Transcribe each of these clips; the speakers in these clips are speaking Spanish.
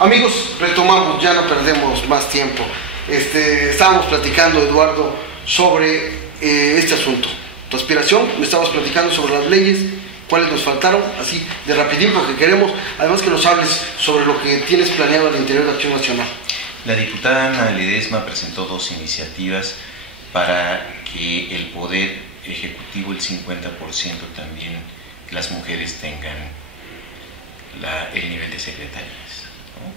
Amigos, retomamos, ya no perdemos más tiempo. Estábamos platicando, Eduardo, sobre este asunto. Tu aspiración, me estabas platicando sobre las leyes, cuáles nos faltaron, así de rapidín, porque queremos, además, que nos hables sobre lo que tienes planeado al interior de Acción Nacional. La diputada Ana Ledesma presentó 2 iniciativas para que el Poder Ejecutivo, el 50% también, las mujeres tengan el nivel de secretarías, ¿no?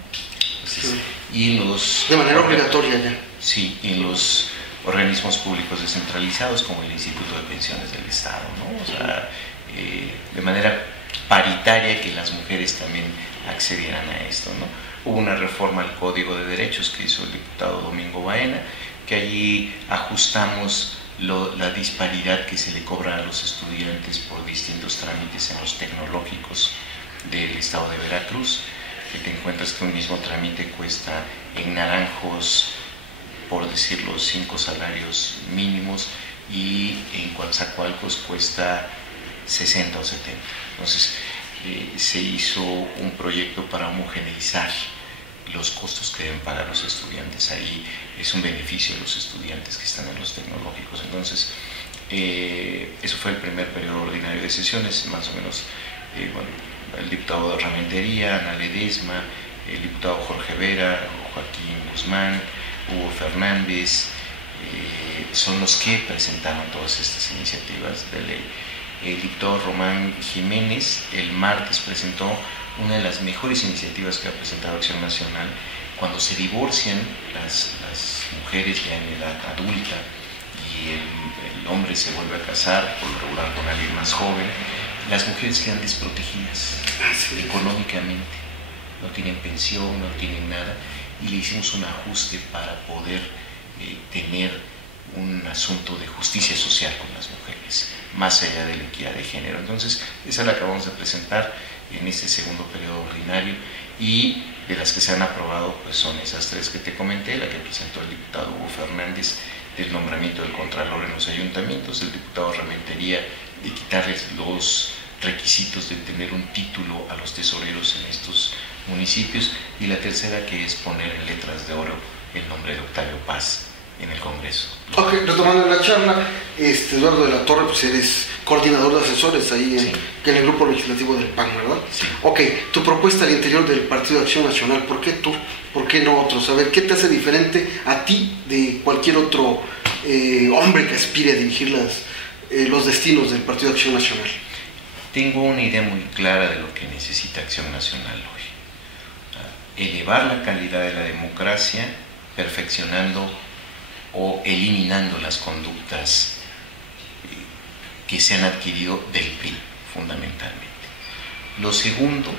Entonces, Sí. Y en los... De manera obligatoria ya. Sí, en los organismos públicos descentralizados como el Instituto de Pensiones del Estado, ¿no? O sea, de manera paritaria, que las mujeres también accedieran a esto, ¿no? Hubo una reforma al Código de Derechos que hizo el diputado Domingo Baena, que allí ajustamos la disparidad que se le cobra a los estudiantes por distintos trámites en los tecnológicos del estado de Veracruz, que te encuentras que un mismo trámite cuesta en Naranjos, por decirlo, 5 salarios mínimos, y en Coatzacoalcos cuesta 60 o 70. Entonces se hizo un proyecto para homogeneizar los costos que deben pagar los estudiantes. Ahí es un beneficio de los estudiantes que están en los tecnológicos. Entonces eso fue el primer periodo ordinario de sesiones, más o menos. Bueno, el diputado Ramentería, Ana Ledesma, el diputado Jorge Vera, Joaquín Guzmán, Hugo Fernández, son los que presentaron todas estas iniciativas de ley. El diputado Román Jiménez el martes presentó una de las mejores iniciativas que ha presentado Acción Nacional. Cuando se divorcian las mujeres ya en edad adulta y el hombre se vuelve a casar, por lo regular con alguien más joven, las mujeres quedan desprotegidas económicamente, no tienen pensión, no tienen nada, y le hicimos un ajuste para poder tener un asunto de justicia social con las mujeres, más allá de la equidad de género. Entonces, esa la acabamos de presentar en este segundo periodo ordinario, y de las que se han aprobado pues son esas 3 que te comenté: la que presentó el diputado Hugo Fernández del nombramiento del Contralor en los ayuntamientos, el diputado Ramentería de quitarles los requisitos de tener un título a los tesoreros en estos municipios, y la tercera, que es poner en letras de oro el nombre de Octavio Paz en el Congreso. Ok, retomando la charla, Eduardo de la Torre, pues eres coordinador de asesores ahí en el grupo legislativo del PAN, ¿verdad? Sí. Ok, tu propuesta al interior del Partido de Acción Nacional, ¿por qué tú? ¿Por qué no otros? A ver, ¿qué te hace diferente a ti de cualquier otro hombre que aspire a dirigir los destinos del Partido de Acción Nacional? Tengo una idea muy clara de lo que necesita Acción Nacional hoy: elevar la calidad de la democracia, perfeccionando o eliminando las conductas que se han adquirido del PRI, fundamentalmente. Lo segundo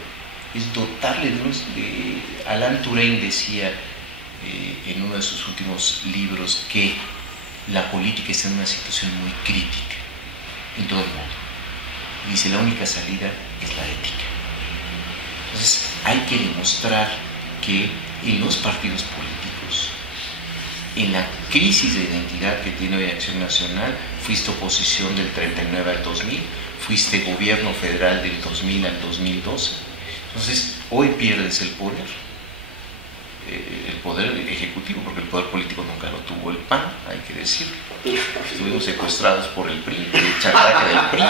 es dotarle de... Alan Turing decía en uno de sus últimos libros que la política está en una situación muy crítica en todo el mundo. Dice, la única salida es la ética. Entonces hay que demostrar que en los partidos políticos, en la crisis de identidad que tiene hoy Acción Nacional, fuiste oposición del 39 al 2000, fuiste gobierno federal del 2000 al 2012. Entonces hoy pierdes el poder ejecutivo, porque el poder político nunca lo tuvo el PAN, hay que decirlo. Estuvimos secuestrados por el PRI, el chantaje del PRI.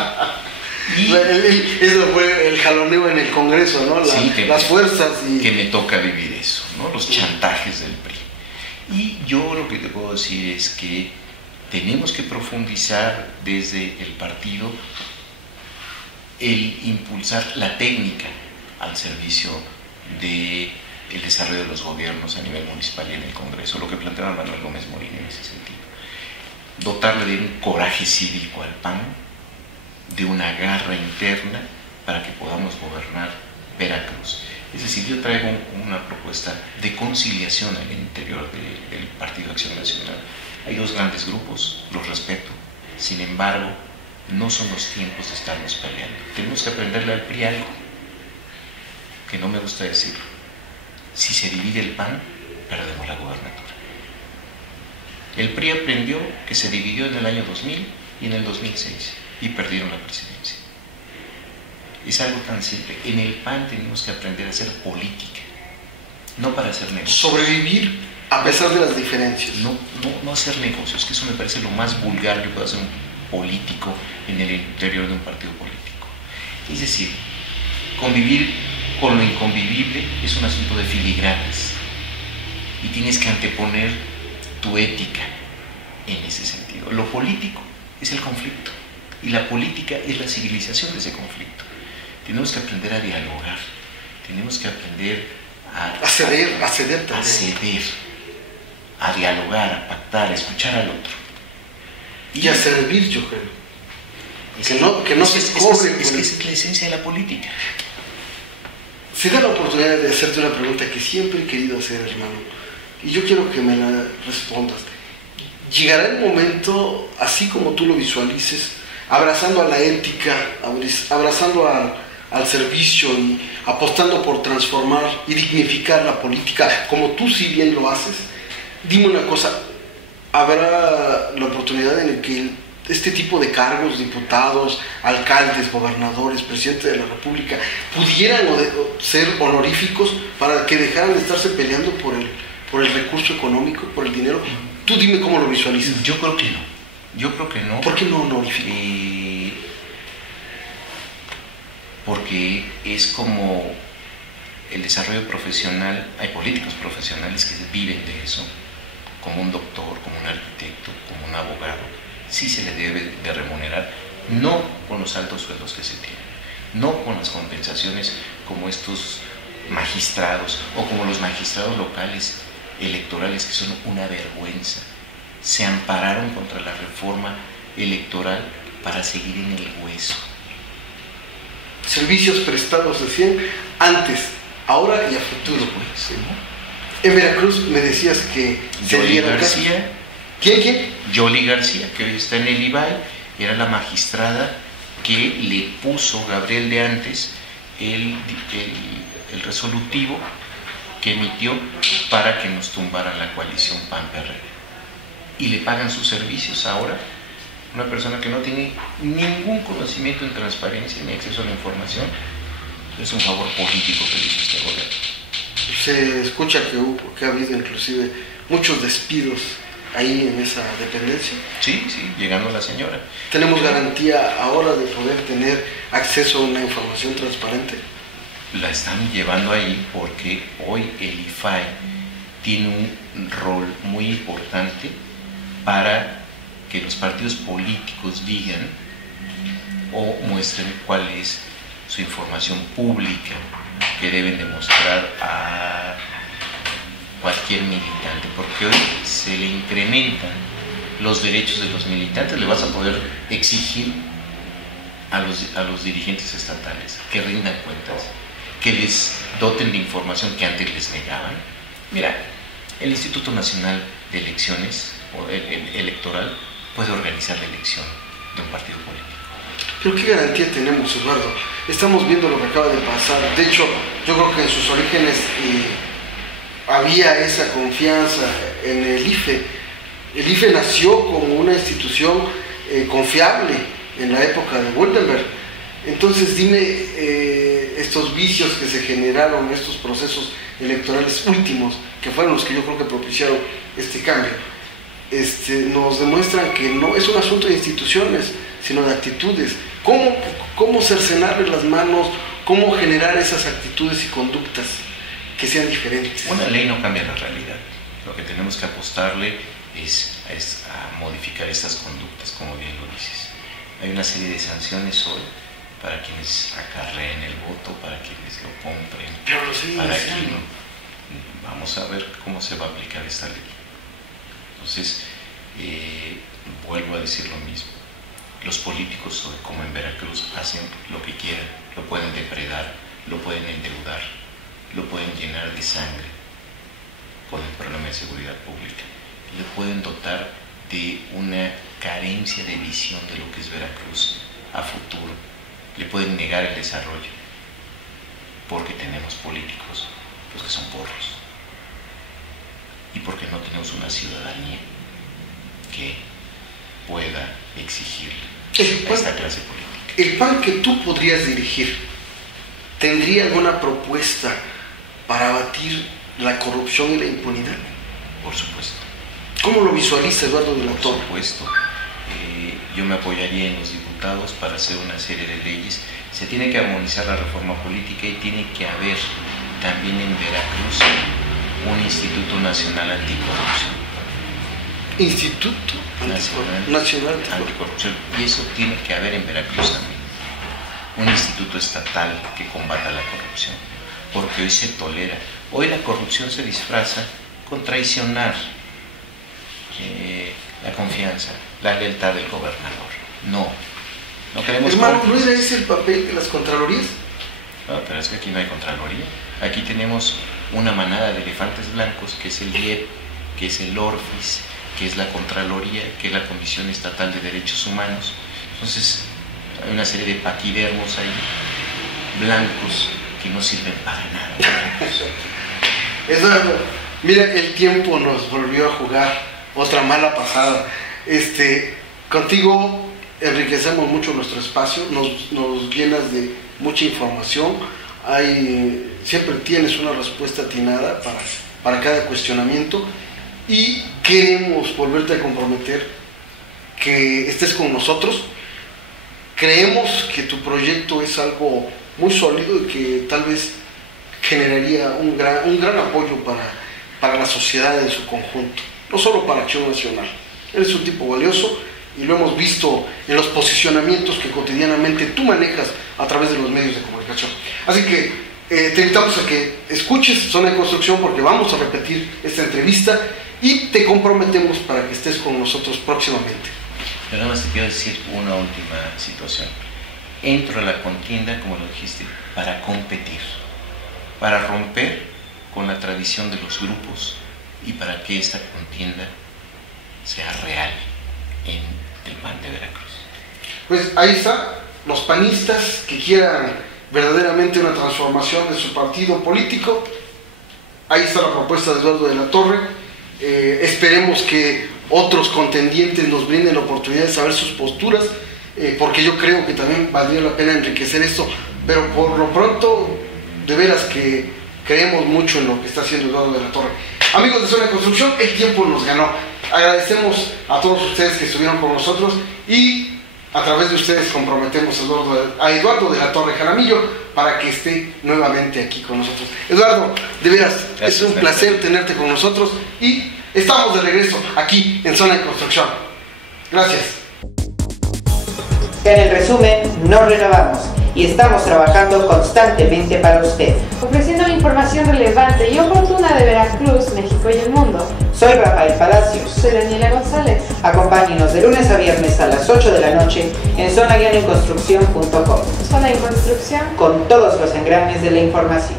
Eso fue el jaloneo en el Congreso, ¿no? Las fuerzas y... Que me toca vivir eso, ¿no? Los chantajes del PRI. Y yo lo que te puedo decir es que tenemos que profundizar desde el partido el impulsar la técnica al servicio del desarrollo de los gobiernos a nivel municipal y en el Congreso, lo que planteaba Manuel Gómez Morín en ese sentido. Dotarle de un coraje cívico al PAN, de una garra interna para que podamos gobernar Veracruz. Es decir, yo traigo una propuesta de conciliación al interior del Partido Acción Nacional. Hay 2 grandes grupos, los respeto, sin embargo, no son los tiempos de estarnos peleando. Tenemos que aprenderle al PRI algo, que no me gusta decirlo: si se divide el PAN, perdemos la gobernatura. El PRI aprendió que se dividió en el año 2000 y en el 2006, y perdieron la presidencia. Es algo tan simple. En el PAN tenemos que aprender a hacer política. no para hacer negocios. Sobrevivir a pesar de las diferencias. No hacer negocios, que eso me parece lo más vulgar que puede hacer un político en el interior de un partido político. Es decir, convivir con lo inconvivible es un asunto de filigranas y tienes que anteponer tu ética en ese sentido. Lo político es el conflicto y la política es la civilización de ese conflicto. Tenemos que aprender a dialogar, tenemos que aprender a ceder también, a dialogar, a pactar, a escuchar al otro y a servir, yo creo. Que no se cobre. Es que esa es la esencia de la política. Se da la oportunidad de hacerte una pregunta que siempre he querido hacer, hermano, y yo quiero que me la respondas. Llegará el momento, así como tú lo visualices, abrazando a la ética, abrazando al servicio y apostando por transformar y dignificar la política, como tú si bien lo haces. Dime una cosa, ¿habrá la oportunidad en la que este tipo de cargos, diputados, alcaldes, gobernadores, presidente de la República, pudieran ser honoríficos para que dejaran de estarse peleando por el recurso económico, por el dinero? Tú dime cómo lo visualizas. Yo creo que no. ¿Por qué no honorífico? Porque es como el desarrollo profesional. Hay políticos profesionales que viven de eso, como un doctor, como un arquitecto, como un abogado. Sí se les debe de remunerar, no con los altos sueldos que se tienen, no con las compensaciones como estos magistrados o como los magistrados locales electorales, que son una vergüenza. Se ampararon contra la reforma electoral para seguir en el hueso. Servicios prestados, decían, antes, ahora y a futuro. Después, ¿no? En Veracruz me decías que Yoli García. ¿Quién? Yoli García, que hoy está en el IBAE, era la magistrada que le puso Gabriel de Antes el resolutivo que emitió para que nos tumbara la coalición PAN-PRD. Y le pagan sus servicios ahora una persona que no tiene ningún conocimiento en transparencia ni acceso a la información. Es un favor político que le hizo este gobierno. Se escucha que ha habido inclusive muchos despidos ahí en esa dependencia. Sí, llegando la señora. ¿Tenemos garantía ahora de poder tener acceso a una información transparente? La están llevando ahí porque hoy el IFAI tiene un rol muy importante para que los partidos políticos digan o muestren cuál es su información pública que deben demostrar a cualquier militante, porque hoy se le incrementan los derechos de los militantes. Le vas a poder exigir a los dirigentes estatales que rindan cuentas, que les doten de información que antes les negaban. Mira, el Instituto Nacional de Elecciones o electoral puede organizar la elección de un partido político. Pero ¿qué garantía tenemos, Eduardo? Estamos viendo lo que acaba de pasar. De hecho, yo creo que en sus orígenes había esa confianza en el IFE. El IFE nació como una institución confiable en la época de Woldenberg. Entonces dime, estos vicios que se generaron, estos procesos electorales últimos, que fueron los que yo creo que propiciaron este cambio, nos demuestran que no es un asunto de instituciones, sino de actitudes. ¿Cómo cercenarle las manos? ¿Cómo generar esas actitudes y conductas que sean diferentes? Una ley no cambia la realidad. Lo que tenemos que apostarle es a modificar estas conductas, como bien lo dices. Hay una serie de sanciones hoy para quienes acarreen el voto, para quienes lo compren, para quienes no. Vamos a ver cómo se va a aplicar esta ley. Entonces, vuelvo a decir lo mismo. Los políticos, como en Veracruz, hacen lo que quieran, lo pueden depredar, lo pueden endeudar, lo pueden llenar de sangre con el problema de seguridad pública, le pueden dotar de una carencia de visión de lo que es Veracruz a futuro, le pueden negar el desarrollo, porque tenemos políticos que son porros, y porque no tenemos una ciudadanía que pueda exigirle a esta clase política. ¿El PAN que tú podrías dirigir tendría alguna propuesta para abatir la corrupción y la impunidad? Por supuesto. ¿Cómo lo visualiza Eduardo de la Torre? Por supuesto. Yo me apoyaría en los diputados para hacer una serie de leyes. Se tiene que armonizar la reforma política y tiene que haber también en Veracruz un Instituto Nacional Anticorrupción. Instituto Nacional Anticorrupción. Y eso tiene que haber en Veracruz también. Un instituto estatal que combata la corrupción. Porque hoy se tolera. Hoy la corrupción se disfraza con traicionar la confianza, la lealtad del gobernador. No queremos. Hermano, ¿no era ese el papel de las contralorías? No, pero es que aquí no hay contraloría. Aquí tenemos una manada de elefantes blancos, que es el IEP, que es el ORFIS, que es la Contraloría, que es la Comisión Estatal de Derechos Humanos. Entonces, hay una serie de paquidermos ahí, blancos, que no sirven para nada. Eduardo, mira, el tiempo nos volvió a jugar otra mala pasada. Contigo enriquecemos mucho nuestro espacio, nos llenas de mucha información, siempre tienes una respuesta atinada para cada cuestionamiento y queremos volverte a comprometer que estés con nosotros. Creemos que tu proyecto es algo muy sólido y que tal vez generaría un gran apoyo para la sociedad en su conjunto, no solo para Acción Nacional. Eres un tipo valioso y lo hemos visto en los posicionamientos que cotidianamente tú manejas a través de los medios de comunicación. Así que te invitamos a que escuches Zona de Construcción, porque vamos a repetir esta entrevista y te comprometemos para que estés con nosotros próximamente. Pero nada más te quiero decir una última situación. Entro a la contienda, como lo dijiste, para competir, para romper con la tradición de los grupos y para que esta contienda sea real en el PAN de Veracruz. Pues ahí está, los panistas que quieran verdaderamente una transformación de su partido político, ahí está la propuesta de Eduardo de la Torre. Esperemos que otros contendientes nos brinden la oportunidad de saber sus posturas, porque yo creo que también valdría la pena enriquecer esto, pero por lo pronto, de veras que creemos mucho en lo que está haciendo Eduardo de la Torre. Amigos de Zona de Construcción, el tiempo nos ganó. Agradecemos a todos ustedes que estuvieron con nosotros y a través de ustedes comprometemos a Eduardo de la Torre Jaramillo para que esté nuevamente aquí con nosotros. Eduardo, de veras, es un placer tenerte con nosotros y estamos de regreso aquí en Zona de Construcción. Gracias. En el resumen, nos renovamos y estamos trabajando constantemente para usted, ofreciendo la información relevante y oportuna de Veracruz, México y el mundo. Soy Rafael Palacios. Soy Daniela González. Acompáñenos de lunes a viernes a las 8 de la noche en zona-enconstrucción.com. Zona en Construcción, con todos los engranes de la información.